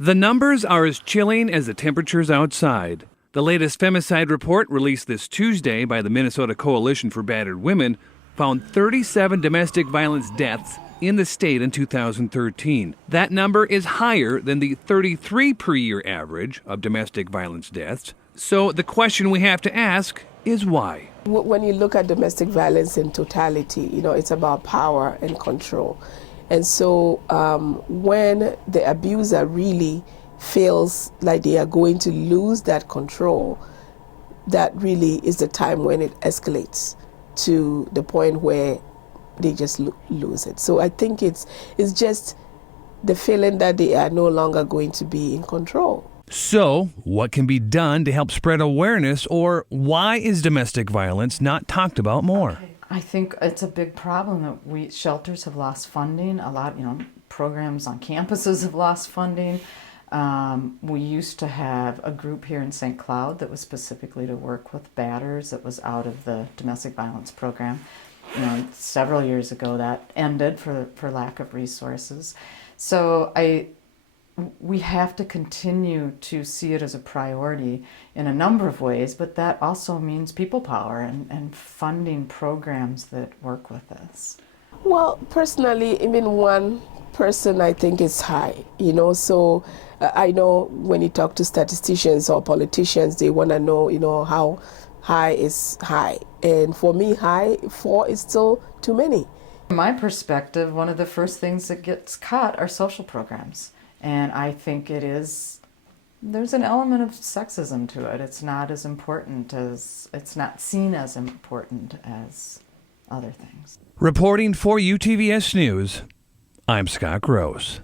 The numbers are as chilling as the temperatures outside. The latest femicide report, released this Tuesday by the Minnesota Coalition for Battered Women, found 37 domestic violence deaths in the state in 2013. That number is higher than the 33 per year average of domestic violence deaths. So the question we have to ask is why? When you look at domestic violence in totality, it's about power and control. And so when the abuser really feels like they are going to lose that control, that really is the time when it escalates to the point where they just lose it. So I think it's just the feeling that they are no longer going to be in control. So, what can be done to help spread awareness, or why is domestic violence not talked about more? I think it's a big problem that shelters have lost funding. A lot, programs on campuses have lost funding. We used to have a group here in St. Cloud that was specifically to work with batters. That was out of the domestic violence program. Several years ago that ended for lack of resources. So we have to continue to see it as a priority in a number of ways, but that also means people power and funding programs that work with this. Well, personally, even one person I think is high, so I know when you talk to statisticians or politicians, they want to know, how high is high. And for me, 4 is still too many. From my perspective, one of the first things that gets cut are social programs. And I think there's an element of sexism to it. It's not seen as important as other things. Reporting for UTVS News, I'm Scott Gross.